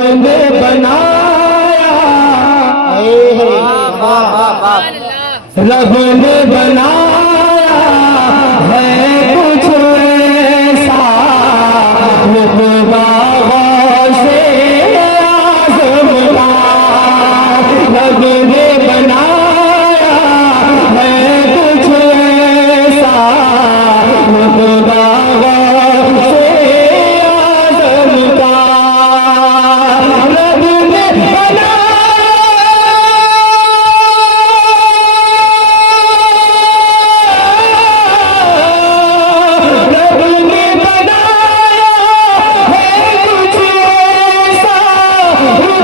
ने बनाया, रब ने बनाया है कुछ ऐसा, बाबा से आज़म का। रब ने बनाया है कुछ ऐसा, बाबा से आज़म का। रब ने बनाया, रब ने बनाया है कुछ ऐसा,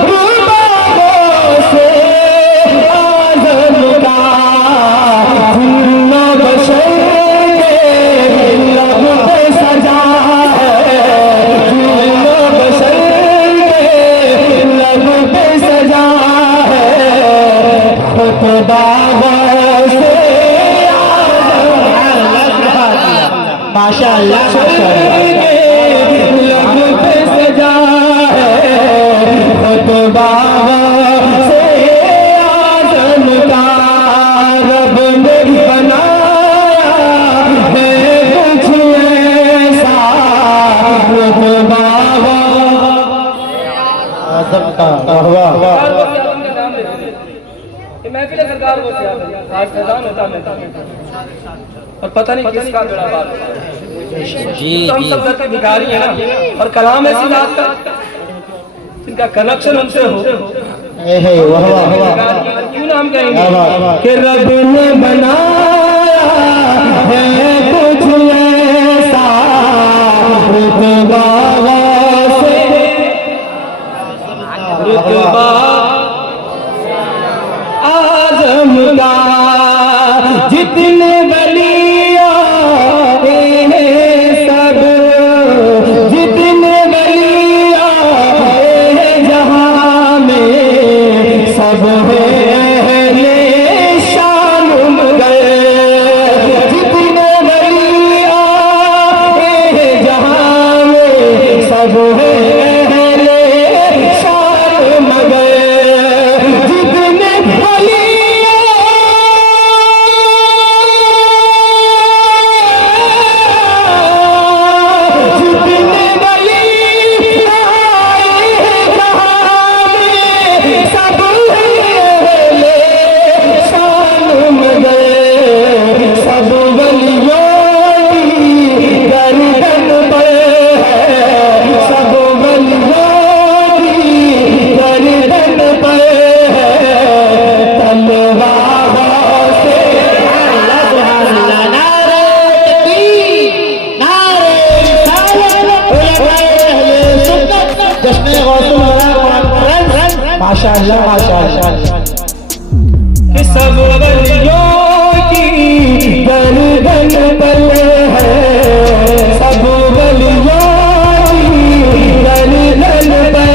बाबा से आज़म का। जिन्ना बशर के लब पे सजा है, जिन्ना बशर के लब पे सजा है, खुदा से माशाअल्लाह लब पे सजा है, खुदा से आज़म का। रब ने बनाया है कुछ ऐसा, खुदा आज़म का। वाह वाह। महफिल सरकार को आज फैजान होता है और पता नहीं किसका बड़ा बात जी। तो हम सब के भिखारी है ना, और कलाम ऐसी बात का जिनका कनेक्शन उनसे हो, क्यों ना हम कहेंगे कि रब ने बनाया है कुछ ऐसा, रुतबा से रुतबा आज़म का। जितने वलिया सब, जितने वलिया जहां में, सब है अहले शान गए। जितने वलिया जहां में, सब है अहले शान गए। जितने वलिया माशाअल्लाह माशाअल्लाह। सब वलियों की गर्दन पर है, सब वलियों की गर्दन पर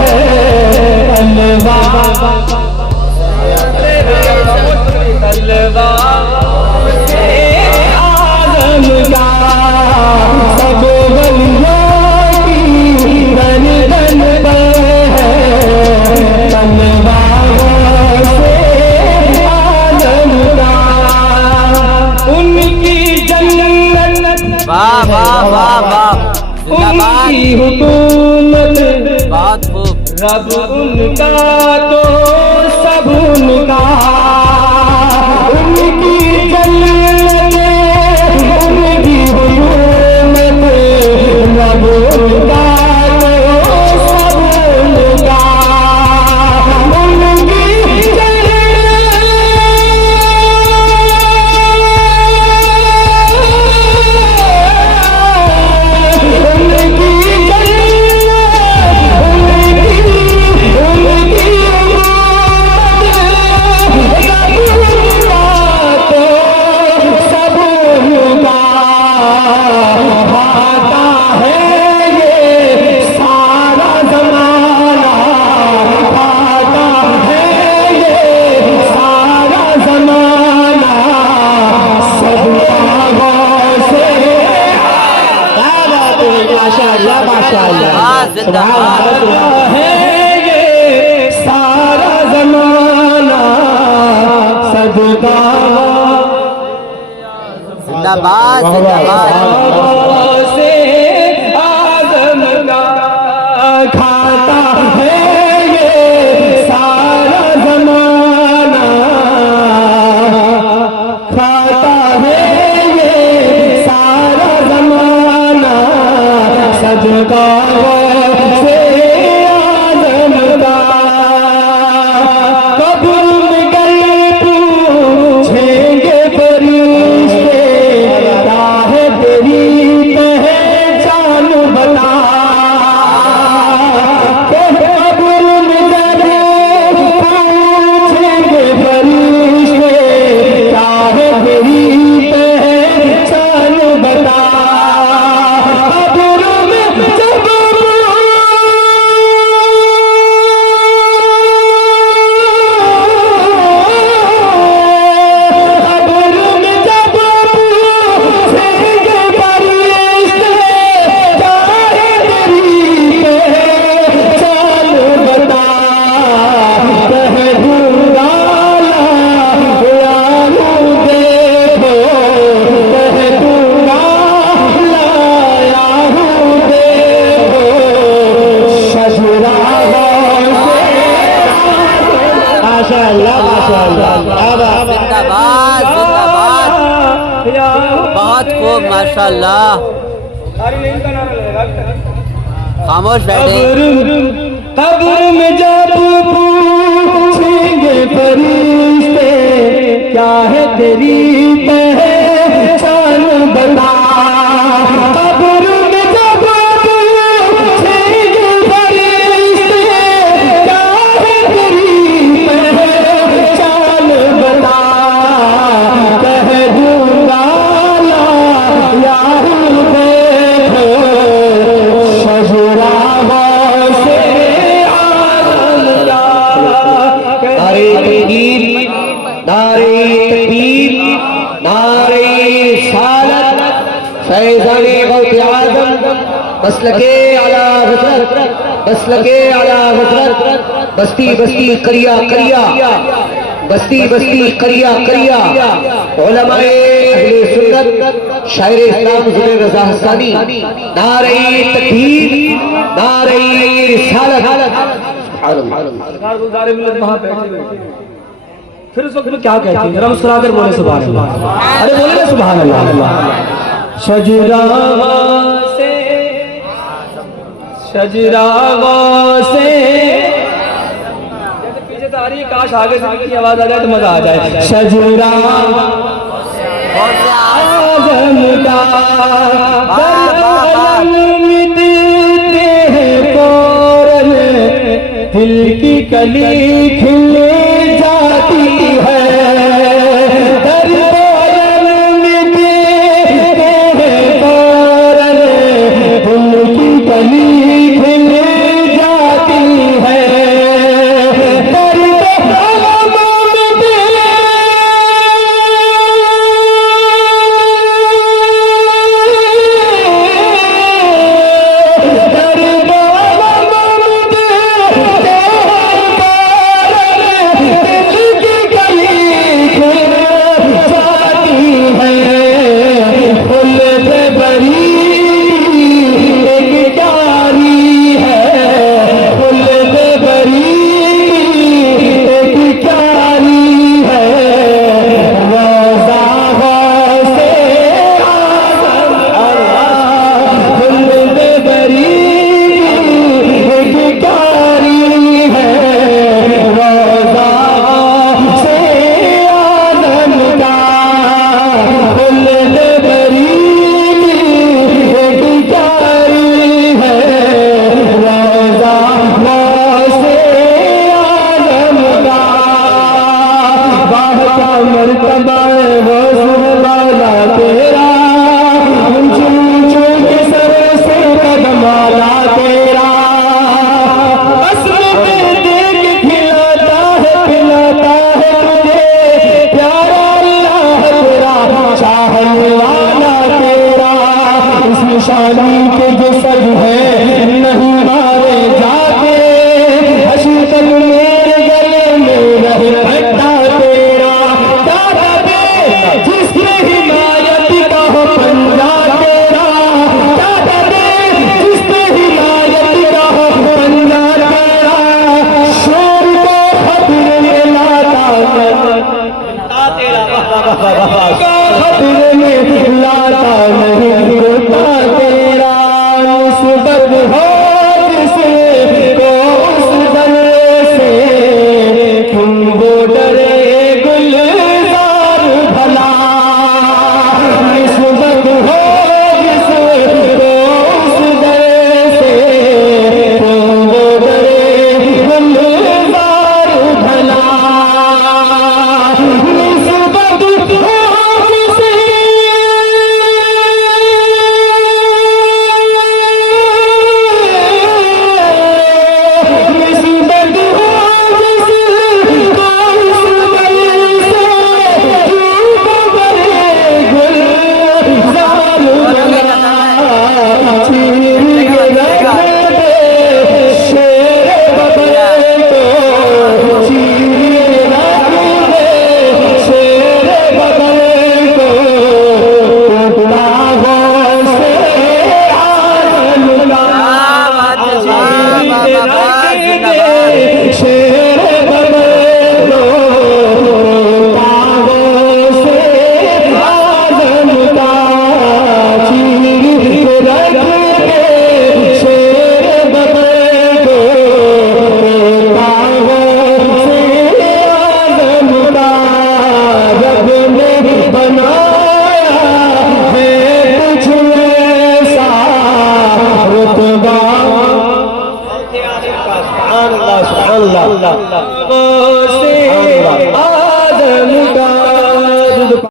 है तलवार, तलवार से आज़म का। सब वलियों की गर्दन पर है उनकी जन्नत, वाह वाह वाह वाह, उनकी हुकूमत, बहुत खूब। रब उनका तो सब उनका। उनकी जन्नत, उनकी हुकूमत, रब उनका तो सब उनका। माशाअल्लाह माशाअल्लाह। जिंदाबाद जिंदाबाद से आदम का खाता है ये सारा जमाना, खाता है ये सारा जमाना, सदका से आदम का। कब्र में गए पूछेंगे फरिश्ते, क्या है तेरी पहचान बता। कब्र में गए पूछेंगे फरिश्ते, क्या है तेरी पहचान बता। कब्र में जब जिंदाबाद जिंदाबाद बहुत खूब माशाल्लाह खामोश बैठे कब्र में जब पूछेंगे फरिश्ते, क्या है तेरी पहचान बता। कब्र में जब पूछेंगे फरिश्ते, क्या है तेरी पहचान बता। कह दूंगा ला याहू देखो शजरा से आदम का। नारे तकबीर, नारे तकबीर, नारे रिसालत, फैज़ाने गौसे आज़म, मसलके आला हज़रत, मसलके आला हज़रत, बस्ती बस्ती करिया करिया, बस्ती बस्ती करिया करिया, उलमाए अहले सुन्नत, शायर इस्लाम ज़ुबैर रज़ा हस्सानी, नारे तकबीर, नारे रिसालत। सरकार गुज़ारे मिलत वहाँ बैठे हुए, फिर उस वक्त में क्या कहते हैं, जरा मुस्कुरा कर बोले सुभान अल्लाह। अरे बोले ना सुभान अल्लाह। शजरा से पीछे से आ रही है, काश आगे से की आवाज आ जाए तो मजा आ जाए। शजरा आज़म का मिटते हैं फौरन, दिल की कली खिल जाती है। दरबारन मिटते हैं फौरन, दिल की कली खिल जाती है। सुभान अल्लाह।